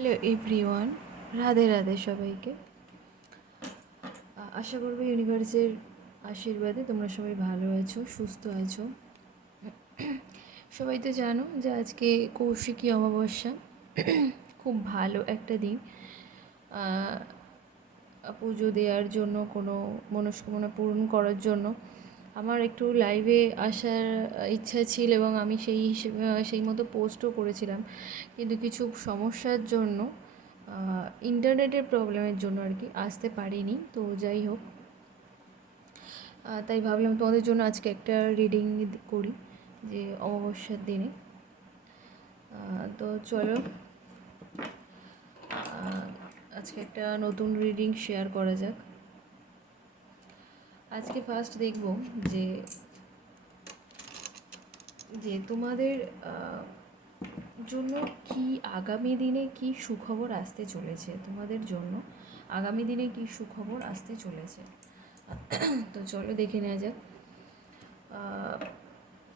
Hello everyone, Radhe Radhe সবাইকে। আশা করবো ইউনিভার্সের আশীর্বাদে তোমরা সবাই ভালো আছো, সুস্থ আছো। সবাই তো জানো যে আজকে কৌশিকী অমাবস্যা। খুব ভালো একটা দিন পুজো দেওয়ার জন্য, কোনো মনস্কামনা পূরণ করার জন্য। আমার একটু লাইভে আসার ইচ্ছা ছিল এবং আমি সেই হিসেবে সেই মতো পোস্টও করেছিলাম, কিন্তু কিছু সমস্যার জন্য, ইন্টারনেটের প্রবলেমের জন্য আর কি আসতে পারিনি। তো যাই হোক, তাই ভাবলাম তোমাদের জন্য আজকে একটা রিডিং করি যে অমাবস্যার দিনে। তো চলো আজকে একটা নতুন রিডিং শেয়ার করা যাক। আজকে ফার্স্ট দেখব যে যে তোমাদের জন্য কি আগামী দিনে কি সুখবর আসতে চলেছে, তোমাদের জন্য আগামী দিনে কি সুখবর আসতে চলেছে। তো চলো দেখে নেওয়া যাক।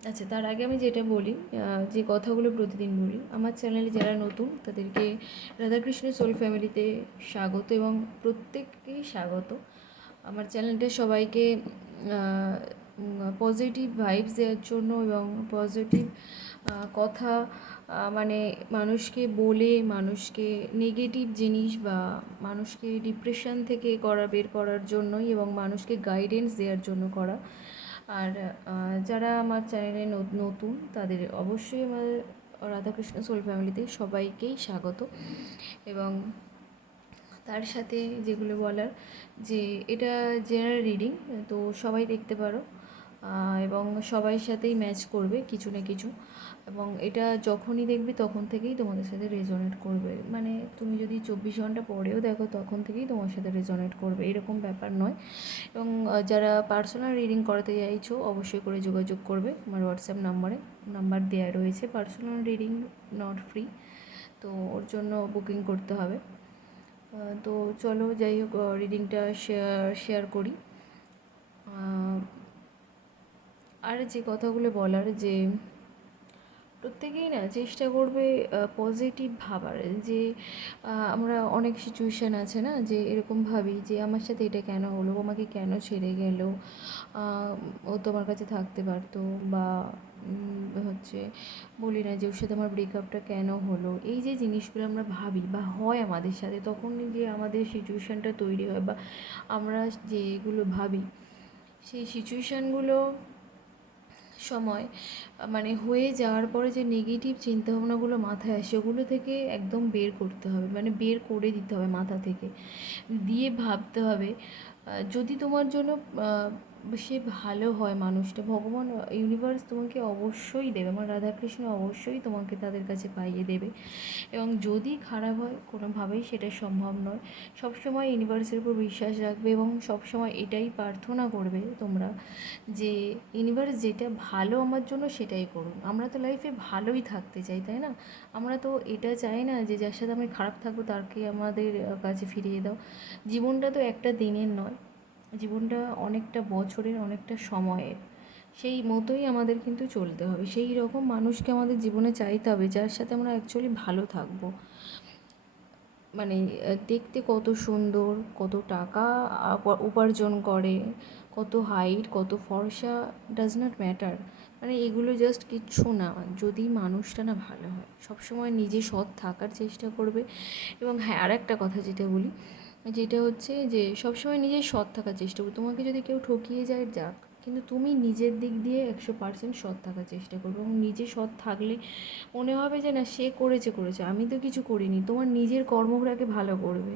আচ্ছা, তার আগে আমি যেটা বলি, যে কথাগুলো প্রতিদিন বলি, আমার চ্যানেলে যারা নতুন তাদেরকে রাধাকৃষ্ণ সোল ফ্যামিলিতে স্বাগত এবং প্রত্যেককেই স্বাগত। আমার চ্যানেলটা সবাইকে পজিটিভ ভাইবস দেওয়ার জন্য এবং পজিটিভ কথা, মানে মানুষকে বলে, মানুষকে নেগেটিভ জিনিস বা মানুষকে ডিপ্রেশন থেকে বের করার জন্যই এবং মানুষকে গাইডেন্স দেওয়ার জন্য করা। আর যারা আমার চ্যানেলে নতুন তাদের অবশ্যই আমার রাধাকৃষ্ণ সোল ফ্যামিলিতে সবাইকেই স্বাগত। এবং তার সাথে যেগুলো বলার, যে এটা জেনারেল রিডিং, তো সবাই দেখতে পারো এবং সবার সাথেই ম্যাচ করবে কিছু না কিছু। এবং এটা যখনই দেখবে তখন থেকেই তোমাদের সাথে রেজোনেট করবে, মানে তুমি যদি 24 ঘন্টা পরেও দেখো তখন থেকেই তোমার সাথে রেজোনেট করবে, এরকম ব্যাপার নয়। এবং যারা পার্সোনাল রিডিং করাতে চাইছো অবশ্যই করে যোগাযোগ করবে আমার হোয়াটসঅ্যাপ নাম্বার দেওয়া রয়েছে। পার্সোনাল রিডিং নট ফ্রি, তো ওর জন্য বুকিং করতে হবে। তো চলো যাই হোক, রিডিংটা শেয়ার করি। আর যে কথাগুলো বলার, যে প্রত্যেকেই না চেষ্টা করবে পজিটিভ ভাবার। যে আমরা অনেক সিচুয়েশান আছে না, যে এরকম ভাবি যে আমার সাথে এটা কেন হলো, আমাকে কেন ছেড়ে গেল, ও তোমার কাছে থাকতে পারতো, বা হচ্ছে বলি না যে ওর সাথে আমার ব্রেকআপটা কেন হলো। এই যে জিনিসগুলো আমরা ভাবি বা হয় আমাদের সাথে, তখনই যে আমাদের সিচুয়েশানটা তৈরি হয় বা আমরা যেগুলো ভাবি সেই সিচুয়েশানগুলো সময়, মানে হয়ে যাওয়ার পরে যে নেগেটিভ চিন্তাভাবনাগুলো মাথায় আসে ওগুলো থেকে একদম বের করতে হবে, মানে বের করে দিতে হবে মাথা থেকে, দিয়ে ভাবতে হবে যদি তোমার জন্য সে ভালো হয় মানুষটা, ভগবান ইউনিভার্স তোমাকে অবশ্যই দেবে, আমার রাধাকৃষ্ণ অবশ্যই তোমাকে তাদের কাছে পাইয়ে দেবে। এবং যদি খারাপ হয় কোনোভাবেই সেটা সম্ভব নয়। সবসময় ইউনিভার্সের উপর বিশ্বাস রাখবে এবং সবসময় এটাই প্রার্থনা করবে তোমরা, যে ইউনিভার্স যেটা ভালো আমার জন্য সেটাই করুন। আমরা তো লাইফে ভালোই থাকতে চাই, তাই না? আমরা তো এটা চাই না যে যার সাথে আমি খারাপ থাকবো তাকে আমাদের কাছে ফিরিয়ে দাও। জীবনটা তো একটা দিনের নয়, জীবনটা অনেকটা বছরের, অনেকটা সময়ের। সেই মতোই আমাদের কিন্তু চলতে হবে, সেই রকম মানুষকে আমাদের জীবনে চাইতে হবে যার সাথে আমরা অ্যাকচুয়ালি ভালো থাকবো। মানে দেখতে কত সুন্দর, কত টাকা উপার্জন করে, কত হাইট, কত ফর্সা, ডাজ নট ম্যাটার। মানে এগুলো জাস্ট কিচ্ছু না, যদি মানুষটা না ভালো হয়। সবসময় নিজে সৎ থাকার চেষ্টা করবে। এবং হ্যাঁ, আর একটা কথা যেটা বলি, যেটা হচ্ছে যে সবসময় নিজে সৎ থাকার চেষ্টা করবে। তোমাকে যদি কেউ ঠকিয়ে যায় যাক, কিন্তু তুমি নিজের দিক দিয়ে 100% সৎ থাকার চেষ্টা করবে। এবং নিজে সৎ থাকলে মনে হবে যে না, সে করেছে, আমি তো কিছু করিনি। তোমার নিজের কর্মটাকে ভালো করবে।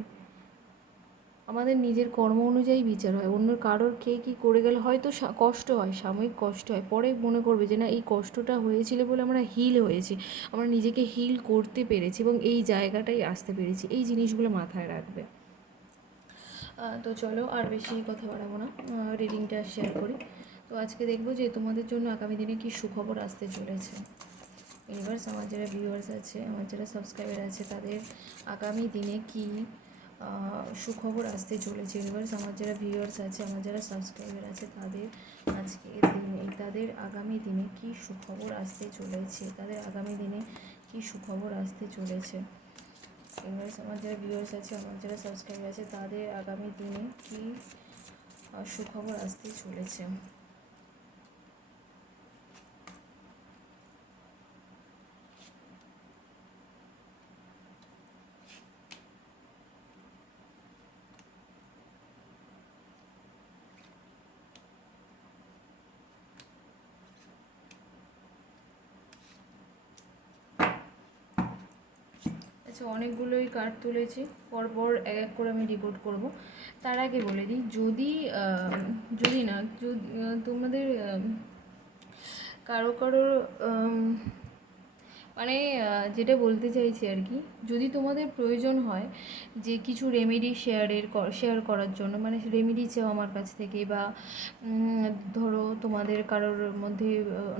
আমাদের নিজের কর্ম অনুযায়ী বিচার হয়, অন্য কারোর কে কী করে গেলে হয়তো কষ্ট হয়, সাময়িক কষ্ট হয়, পরে মনে করবে যে না, এই কষ্টটা হয়েছিল বলে আমরা হিল হয়েছি, আমরা নিজেকে হিল করতে পেরেছি এবং এই জায়গাটাই আসতে পেরেছি। এই জিনিসগুলো মাথায় রাখবে। তো চলো আর বেশি কথা বাড়াবো না, রিডিংটা শেয়ার করি। তো আজকে দেখবো যে তোমাদের জন্য আগামী দিনে কী সুখবর আসতে চলেছে। ইউনিভার্স, আমার যারা ভিউয়ার্স আছে, আমার যারা সাবস্ক্রাইবার আছে, তাদের আগামী দিনে কি সুখবর আসতে চলেছে। ইউনিভার্স, আমার যারা ভিউয়ার্স আছে, আমার যারা সাবস্ক্রাইবার আছে, তাদের আজকে দিনে, তাদের আগামী দিনে কি সুখবর আসতে চলেছে, তাদের আগামী দিনে কি সুখবর আসতে চলেছে। ইউনিভার্স আমার যারা ভিউয়ার্স আছে, আমার যারা সাবস্ক্রাইবার আছে, তাদের আগামী দিনে কী সুখবর আসতে চলেছে। আচ্ছা, অনেকগুলোই কার্ড তুলেছি, পরপর এক এক করে আমি রিপোর্ট করব। তার আগে বলে দিই, যদি যদি না তোমাদের কারো কারোর মানে যেটা বলতে চাইছি আর কি, যদি তোমাদের প্রয়োজন হয় যে কিছু রেমেডি শেয়ার করার জন্য, মানে রেমেডি চাও আমার কাছ থেকে, বা ধরো তোমাদের কারোর মধ্যে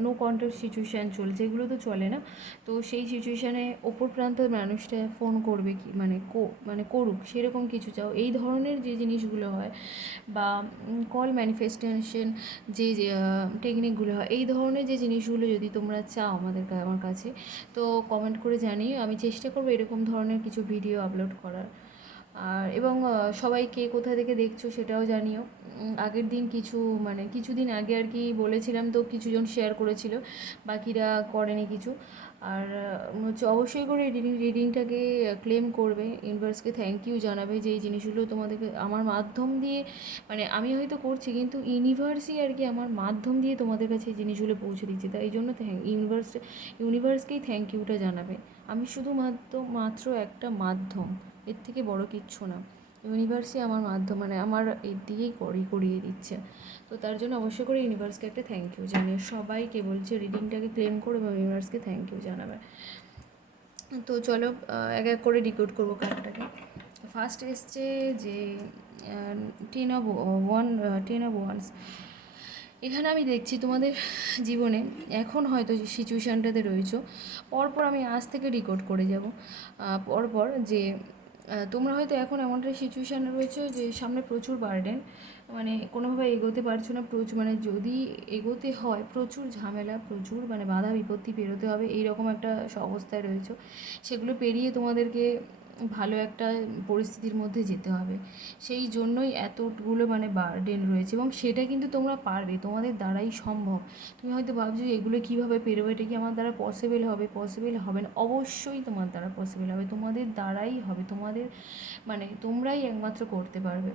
নো কন্ট্যাক্ট সিচুয়েশান চলছে, এগুলো তো চলে না, তো সেই সিচুয়েশানে ওপর প্রান্তের মানুষটা ফোন করবে কি, মানে করুক সেরকম কিছু চাও, এই ধরনের যে জিনিসগুলো হয়, বা কল ম্যানিফেস্টেশন যে টেকনিকগুলো হয়, এই ধরনের যে জিনিসগুলো যদি তোমরা চাও আমার কাছে, তো কমেন্ট করে জানিও, আমি চেষ্টা করবো এরকম ধরনের কিছু ভিডিও আপলোড করার। আর এবং সবাই কে কোথা থেকে দেখছো সেটাও জানিও। আগের দিন কিছুদিন আগে আর কি বলেছিলাম, তো কিছুজন শেয়ার করেছিল, বাকিরা করেনি কিছু। আর হচ্ছে অবশ্যই করে রিডিংটাকে ক্লেম করবে, ইউনিভার্সকে থ্যাংক ইউ জানাবে যে এই জিনিসগুলো তোমাদেরকে আমার মাধ্যম দিয়ে, মানে আমি হয়তো করছি কিন্তু ইউনিভার্সই আর কি আমার মাধ্যম দিয়ে তোমাদের কাছে এই জিনিসগুলো পৌঁছে দিচ্ছে, তাই এই জন্য ইউনিভার্সকেই থ্যাংক ইউটা জানাবে। আমি মাত্র একটা মাধ্যম, এর থেকে বড় কিচ্ছু না। ইউনিভার্সই আমার মাধ্যম, মানে আমার এর দিয়েই করিয়ে দিচ্ছে। তো তার জন্য অবশ্যই করে ইউনিভার্সকে একটা থ্যাংক ইউ জানিয়ে সবাইকে বলছে রিডিংটাকে ক্লেম করে এবং ইউনিভার্সকে থ্যাংক ইউ জানাবে। তো চলো এক এক করে ডিকোড করবো কার্ডটাকে। ফার্স্ট এসছে যে 10 of Wands। এখানে আমি দেখছি তোমাদের জীবনে এখন হয়তো যে সিচুয়েশানটাতে রয়েছো, পরপর আমি আজ থেকে রেকর্ড করে যাব পরপর, যে তোমরা হয়তো এখন এমন একটা সিচুয়েশানে রয়েছো যে সামনে প্রচুর বার্ডেন, মানে কোনোভাবে এগোতে পারছো না, প্রচুর মানে যদি এগোতে হয় প্রচুর ঝামেলা, প্রচুর মানে বাধা বিপত্তি পেরোতে হবে, এইরকম একটা অবস্থায় রয়েছো। সেগুলো পেরিয়ে তোমাদেরকে ভালো একটা পরিস্থিতির মধ্যে যেতে হবে, সেই জন্যই এতগুলো মানে বার্ডেন রয়েছে, এবং সেটা কিন্তু তোমরা পারবে, তোমাদের দ্বারাই সম্ভব। তুমি হয়তো ভাবছো এগুলো কীভাবে পেরোবে, এটা কি আমার দ্বারা পসিবল হবে না, অবশ্যই তোমার দ্বারা পসিবল হবে, তোমাদের দ্বারাই হবে, মানে তোমরাই একমাত্র করতে পারবে।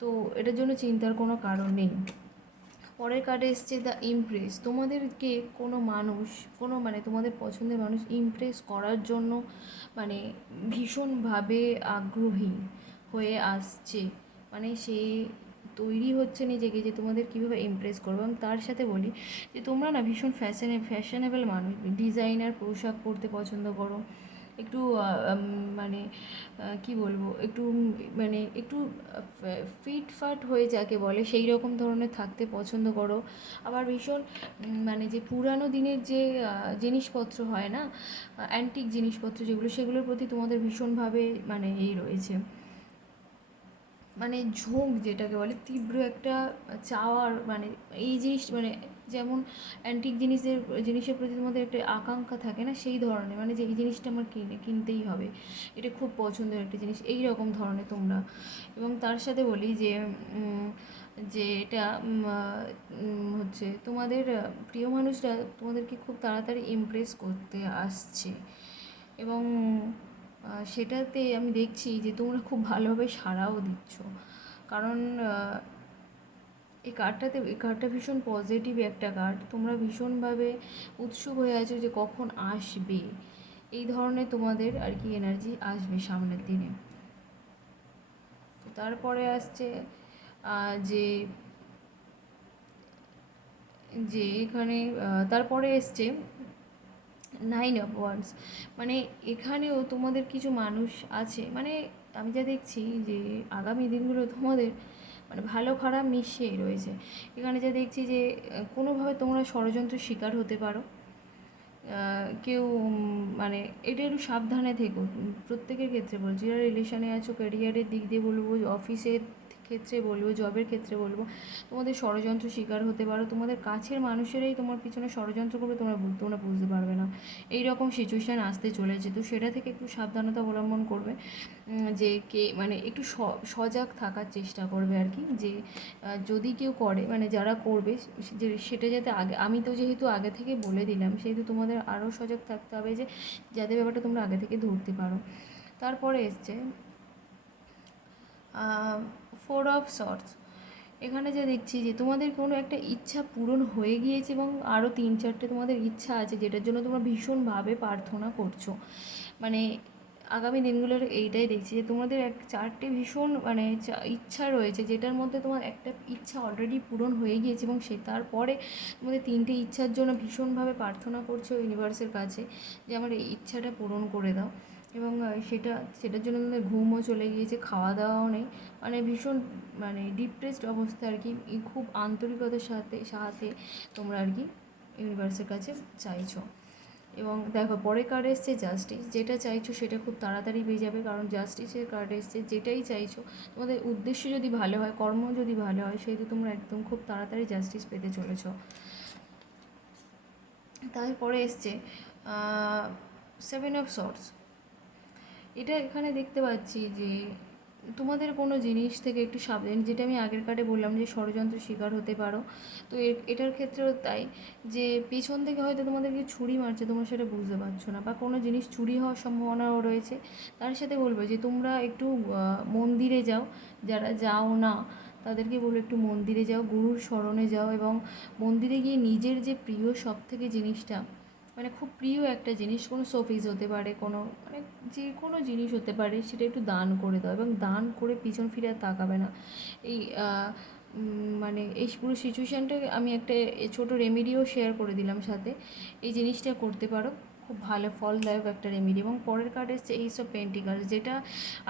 তো এটার জন্য চিন্তার কোনো কারণ নেই। পরের কার্ডে এসছে দ্য ইমপ্রেস। তোমাদেরকে মানে তোমাদের পছন্দের মানুষ ইমপ্রেস করার জন্য মানে ভীষণভাবে আগ্রহী হয়ে আসছে, মানে সে তৈরি হচ্ছে নিজেকে যে তোমাদের কীভাবে ইমপ্রেস করবে। এবং তার সাথে বলি যে তোমরা না ভীষণ ফ্যাশনেবল মানুষ, ডিজাইনার পোশাক পরতে পছন্দ করো, একটু মানে কি বলবো, একটু মানে একটু ফিটফাট হয়ে যাকে বলে সেই রকম ধরনের থাকতে পছন্দ করো। আবার ভীষণ মানে যে পুরানো দিনের যে জিনিসপত্র হয় না, অ্যান্টিক জিনিসপত্র যেগুলো, সেগুলোর প্রতি তোমাদের ভীষণভাবে মানে এই রয়েছে, মানে ঝোঁক যেটাকে বলে, তীব্র একটা চাওয়ার, মানে এই জিনিস মানে যেমন অ্যান্টিক জিনিসের প্রতি তোমাদের একটা আকাঙ্ক্ষা থাকে না, সেই ধরনের, মানে যে এই জিনিসটা আমার কিনতেই হবে, এটা খুব পছন্দের একটা জিনিস, এই রকম ধরনের তোমরা। এবং তার সাথে বলি যে যে এটা হচ্ছে তোমাদের প্রিয় মানুষরা তোমাদেরকে খুব তাড়াতাড়ি ইমপ্রেস করতে আসছে, এবং সেটাতে আমি দেখছি যে তোমরা খুব ভালোভাবে সাড়াও দিচ্ছ, কারণ এই কার্ডটা ভীষণ পজিটিভ একটা কার্ড, তোমরা ভীষণভাবে উৎসুক হয়ে আছো যে কখন আসবে, এই ধরনের তোমাদের আর কি এনার্জি আসবে সামনের দিনে। তো তারপরে আসছে যে যে এখানে তারপরে এসছে 9 of Wands। মানে এখানেও তোমাদের কিছু মানুষ আছে, মানে আমি যা দেখছি যে আগামী দিনগুলো তোমাদের মানে ভালো খারাপ মিশিয়েই রয়েছে। এখানে যা দেখছি যে কোনোভাবে তোমরা ষড়যন্ত্রের শিকার হতে পারো, কেউ মানে এটা একটু সাবধানে থেকো, প্রত্যেকের ক্ষেত্রে বলছি, যারা রিলেশনে আছো, ক্যারিয়ারের দিক দিয়ে বলবো, অফিসের ক্ষেত্রে বলবো, জবের ক্ষেত্রে বলবো, তোমাদের ষড়যন্ত্র শিকার হতে পারো, তোমাদের কাছের মানুষেরাই তোমার পিছনে ষড়যন্ত্র করবে, তোমরা বুঝতে পারবে না, এই রকম সিচুয়েশান আসতে চলেছে। তো সেটা থেকে একটু সাবধানতা অবলম্বন করবে, যে কে মানে একটু সজাগ থাকার চেষ্টা করবে আর কি, যে যদি কেউ করে মানে যারা করবে যে সেটা যাতে আগে, আমি তো যেহেতু আগে থেকে বলে দিলাম সেহেতু তোমাদের আরও সজাগ থাকতে হবে, যে যাতে ব্যাপারটা তোমরা আগে থেকে ধরতে পারো। তারপরে এসছে 4 অফ সর্টস। এখানে যে দেখছি যে তোমাদের কোনো একটা ইচ্ছা পূরণ হয়ে গিয়েছে এবং আরও 3-4টে তোমাদের ইচ্ছা আছে যেটার জন্য তোমরা ভীষণভাবে প্রার্থনা করছো। মানে আগামী দিনগুলোর এইটাই দেখছি যে তোমাদের 4টে ভীষণ মানে ইচ্ছা রয়েছে, যেটার মধ্যে তোমার একটা ইচ্ছা অলরেডি পূরণ হয়ে গিয়েছে এবং তারপরে তোমাদের 3টে ইচ্ছার জন্য ভীষণভাবে প্রার্থনা করছো ইউনিভার্সের কাছে যে আমার এই ইচ্ছাটা পূরণ করে দাও। এবং সেটার জন্য তোমাদের ঘুমও চলে গিয়েছে, খাওয়া দাওয়াও নেই, মানে ভীষণ মানে ডিপ্রেসড অবস্থা আর কি। খুব আন্তরিকতার সাথে তোমরা আর কি ইউনিভার্সের কাছে চাইছো। এবং দেখো পরে কার্ড এসছে জাস্টিস, যেটা চাইছো সেটা খুব তাড়াতাড়ি পেয়ে যাবে, কারণ জাস্টিসের কার্ড এসছে, যেটাই চাইছো তোমাদের উদ্দেশ্য যদি ভালো হয়, কর্ম যদি ভালো হয়, সেহেতু তোমরা একদম খুব তাড়াতাড়ি জাস্টিস পেতে চলেছো। তারপরে এসছে 7 অফ সর্টস। এটা এখানে দেখতে পাচ্ছি যে তোমাদের কোনো জিনিস থেকে একটু সাবধান, যেটা আমি আগের কার্ডে বললাম যে ষড়যন্ত্র শিকার হতে পারো, তো এটার ক্ষেত্রেও তাই, যে পেছন থেকে হয়তো তোমাদেরকে ছুরি মারছে, তোমরা সেটা বুঝতে পারছো না, বা কোনো জিনিস চুরি হওয়ার সম্ভাবনাও রয়েছে। তার সাথে বলবো যে তোমরা একটু মন্দিরে যাও, যারা যাও না তাদেরকে বলবো একটু মন্দিরে যাও, গুরুর শরণে যাও, এবং মন্দিরে গিয়ে নিজের যে প্রিয় সব থেকে জিনিসটা, মানে খুব প্রিয় একটা জিনিস, কোনো শোপিস হতে পারে, কোনো মানে যে কোনো জিনিস হতে পারে, সেটা একটু দান করে দাও, এবং দান করে পিছন ফিরে আর তাকাবে না। এই মানে এই পুরো সিচুয়েশানটাকে আমি একটা ছোটো রেমেডিও শেয়ার করে দিলাম সাথে, এই জিনিসটা করতে পারো, খুব ভালো ফলদায়ক একটা রেমেডি। এবং পরের কার্ড এসছে এইস অফ পেন্টিকালস, যেটা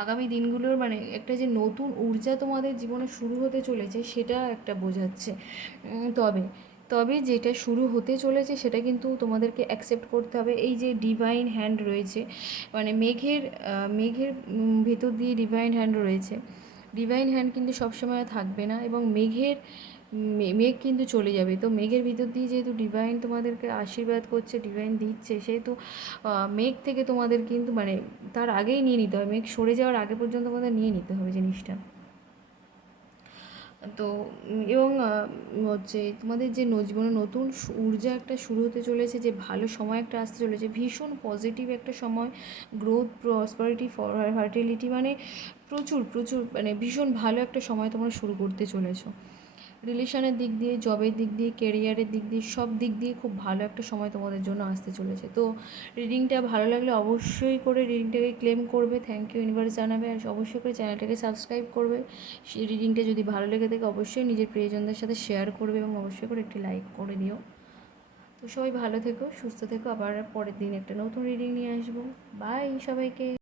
আগামী দিনগুলোর মানে একটা যে নতুন ঊর্জা তোমাদের জীবনে শুরু হতে চলেছে সেটা একটা বোঝাচ্ছে। তবে তবে যেটা শুরু হতে চলেছে সেটা কিন্তু তোমাদেরকে অ্যাকসেপ্ট করতে হবে। এই যে ডিভাইন হ্যান্ড রয়েছে, মানে মেঘের ভেতর দিয়ে ডিভাইন হ্যান্ড রয়েছে, ডিভাইন হ্যান্ড কিন্তু সবসময় থাকবে না, এবং মেঘ কিন্তু চলে যাবে। তো মেঘের ভিতর দিয়ে যেহেতু ডিভাইন তোমাদেরকে আশীর্বাদ করছে, ডিভাইন দিচ্ছে, সেহেতু মেঘ থেকে তোমাদের কিন্তু মানে তার আগেই নিয়ে নিতে হবে, মেঘ সরে যাওয়ার আগে পর্যন্ত তোমাদের নিয়ে নিতে হবে জিনিসটা। তো এবং হচ্ছে তোমাদের যে জীবনে নতুন ঊর্জা একটা শুরু হতে চলেছে, যে ভালো সময় একটা আসতে চলেছে, ভীষণ পজিটিভ একটা সময়, গ্রোথ, প্রসপারিটি, ফার্টিলিটি, মানে প্রচুর প্রচুর মানে ভীষণ ভালো একটা সময় তোমরা শুরু করতে চলেছো। রিলেশনের দিক দিয়ে, জবের দিক দিয়ে, কেরিয়ারের দিক দিয়ে, সব দিক দিয়ে খুব ভালো একটা সময় তোমাদের জন্য আসতে চলেছে। তো রিডিংটা ভালো লাগলে অবশ্যই করে রিডিংটাকে ক্লেম করবে, থ্যাংক ইউ ইউনিভার্স জানাবে, আর অবশ্যই করে চ্যানেলটাকে সাবস্ক্রাইব করবে। সেই রিডিংটা যদি ভালো লেগে থাকে অবশ্যই নিজের প্রিয়জনদের সাথে শেয়ার করবে, এবং অবশ্যই করে একটি লাইক করে দিও। তো সবাই ভালো থেকো, সুস্থ থেকো, আবার পরের দিন একটা নতুন রিডিং নিয়ে আসবো। বাই সবাইকে।